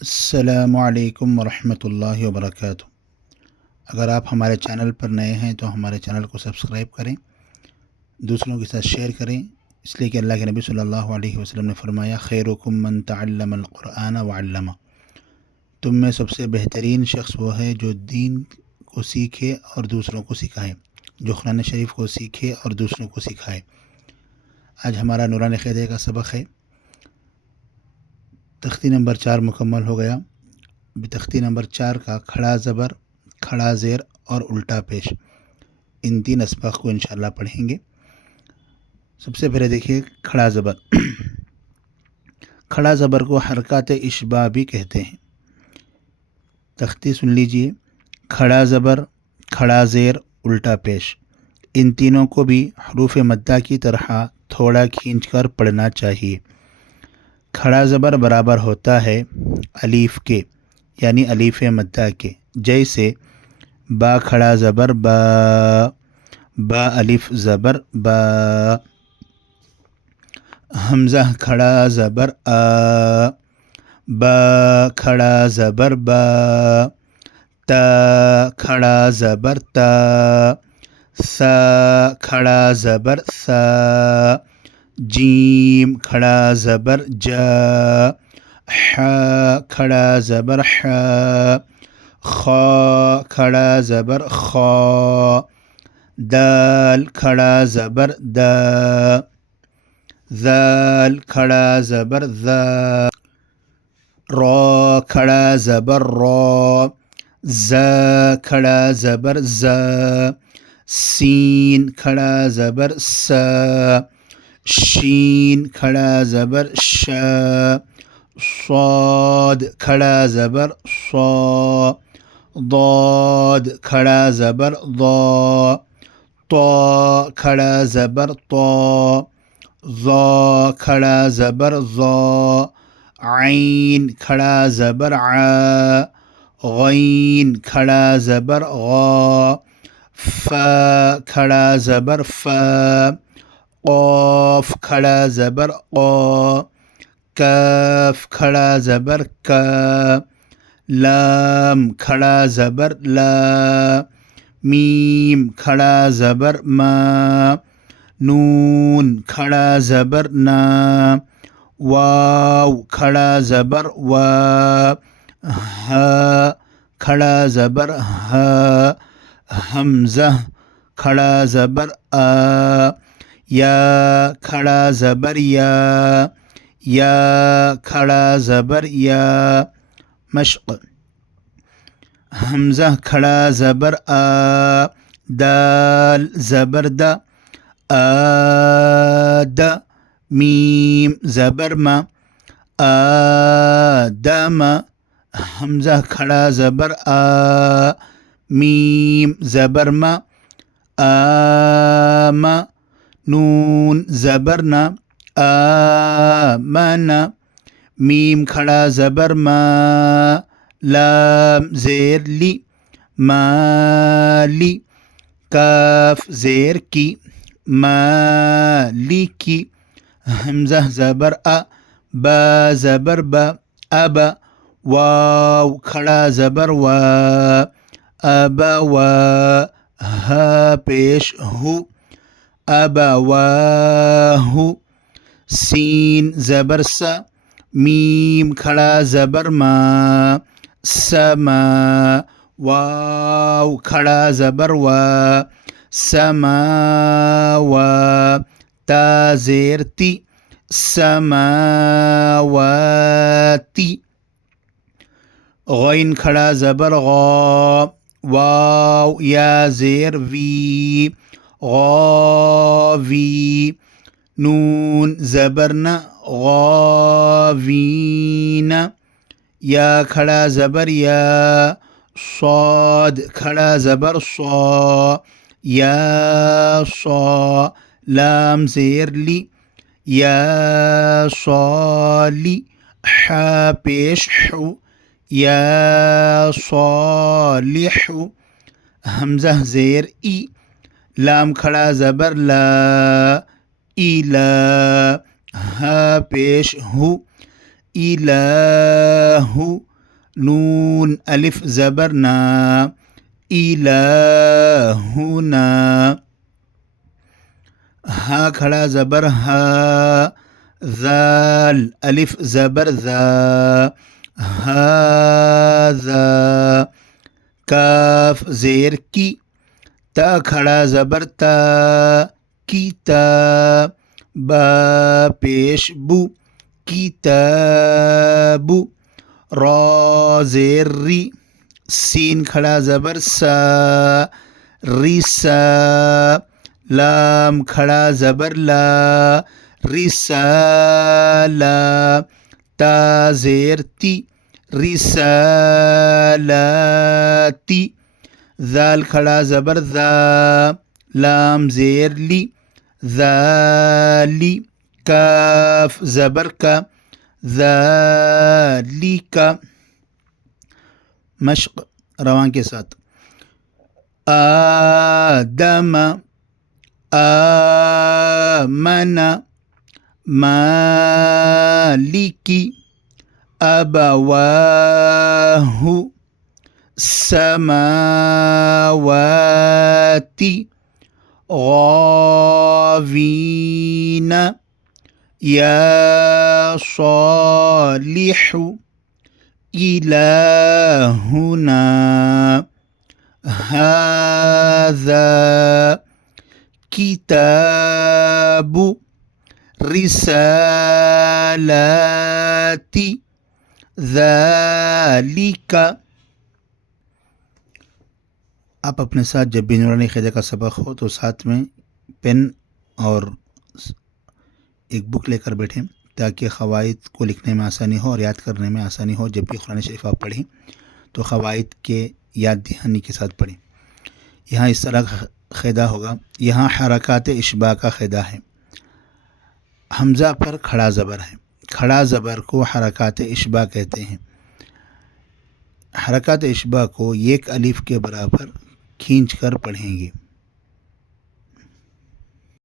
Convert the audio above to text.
السلام علیکم ورحمۃ اللہ وبرکاتہ۔ اگر آپ ہمارے چینل پر نئے ہیں تو ہمارے چینل کو سبسکرائب کریں، دوسروں کے ساتھ شیئر کریں، اس لیے کہ اللہ کے نبی صلی اللہ علیہ وسلم نے فرمایا خیرکم من تعلم القرآن وعلمہ، تم میں سب سے بہترین شخص وہ ہے جو دین کو سیکھے اور دوسروں کو سکھائے، جو قرآن شریف کو سیکھے اور دوسروں کو سکھائے۔ آج ہمارا نورانی قاعدے کا سبق ہے۔ تختی نمبر 4 مکمل ہو گیا۔ ابھی تختی نمبر 4 کا کھڑا زبر، کھڑا زیر اور الٹا پیش، ان 3 اسباق کو انشاءاللہ پڑھیں گے۔ سب سے پہلے دیکھیے کھڑا زبر۔ کھڑا زبر کو حرکات اشباع بھی کہتے ہیں۔ تختی سن لیجئے، کھڑا زبر، کھڑا زیر، الٹا پیش، ان تینوں کو بھی حروف مدہ کی طرح تھوڑا کھینچ کر پڑھنا چاہیے۔ کھڑا زبر برابر ہوتا ہے الف کے، یعنی الف مدہ کے، جیسے با کھڑا زبر با، با الف زبر با، حمزہ کھڑا زبر آ، با کھڑا زبر با، تا کھڑا زبر تا، سا کھڑا زبر سا، جیم کھڑا زبر جا، حا کھڑا زبر حا، خا کھڑا زبر خا، دال کھڑا زبر دا، ذال کھڑا زبر ذا، را کھڑا زبر را، زا کھڑا زبر زا، سین کھڑا زبر سا، شین کھڑا زبر شا، صاد کھڑا زبر صا، ضاد کھڑا زبر ضا، طا کھڑا زبر طا، ظا کھڑا زبر ظا، عین کھڑا زبر عا، غین کھڑا زبر غا، فا کھڑا زبر فا، قاف کھڑا زبر قا، کاف کھڑا زبر کا، لام کھڑا زبر لا، میم کھڑا زبر ما، نون کھڑا زبر نا، واو کھڑا زبر وا، ہا کھڑا زبر ہا، حمزہ کھڑا زبر آ، یا کھڑا زبر یا، یا کھڑا زبر یا، مشق، حمزہ کھڑا زبر آ، دال زبر دا، آد، میم زبر ما، آدم، حمزہ کھڑا زبر آ، میم زبر ما، آم، نون زبر نا، آمن، میم کھڑا زبر ما، لام زیر لی، مالی، کاف زیر کی، مالکی، حمزہ زبر آ، با زبر با، ابا، واو کھڑا زبر وا، ابا وا، ہا پیش ہو، ابا واہو، سین زبر سا، میم کھڑا زبر ما، سما، واو کھڑا زبر وا، سماوا، تا زیر تی، سماواتی، غین کھڑا زبر غا، واو یا زیر وی، غاوی، نون زبر نا، غاوین، یا کھڑا زبر یا، صاد کھڑا زبر صا، یا صا، لام زیر لی، یا صالی، حا پیش حو، یا صالح، حمزہ زیر ای، لام کھڑا زبر لا، ایلا، ہا پیش ہو، الہ نون الف زبر نا الہنا ہا کھڑا زبر ہا ذال الف زبر ذا ہاذا کاف زیر کی تا کھڑا زبر تا کیتا با پیش بو کتاب را زیر ری سین کھڑا زبر سا ریسا لام کھڑا زبر لا رسالہ تا زیر تی رسالاتی ذال کھڑا زبر ذا لام زیر لی ذالی کاف زبر کا ذالک مشق رواں کے ساتھ آدم آمن مالکی ابواہ سماواتی غاوین یا صالح الہنا ھذا کتاب رسالاتی ذالک۔ آپ اپنے ساتھ جب بھی نورانی قاعدہ کا سبق ہو تو ساتھ میں پین اور ایک بک لے کر بیٹھیں تاکہ قواعد کو لکھنے میں آسانی ہو اور یاد کرنے میں آسانی ہو۔ جب بھی قرآن شریف آپ پڑھیں تو قواعد کے یاد دہانی کے ساتھ پڑھیں۔ یہاں اس طرح کا قاعدہ ہوگا، یہاں حرکات اشباع کا قاعدہ ہے، حمزہ پر کھڑا زبر ہے، کھڑا زبر کو حرکات اشباع کہتے ہیں۔ حرکات اشباع کو ایک الف کے برابر کھینچ کر پڑھیں گے۔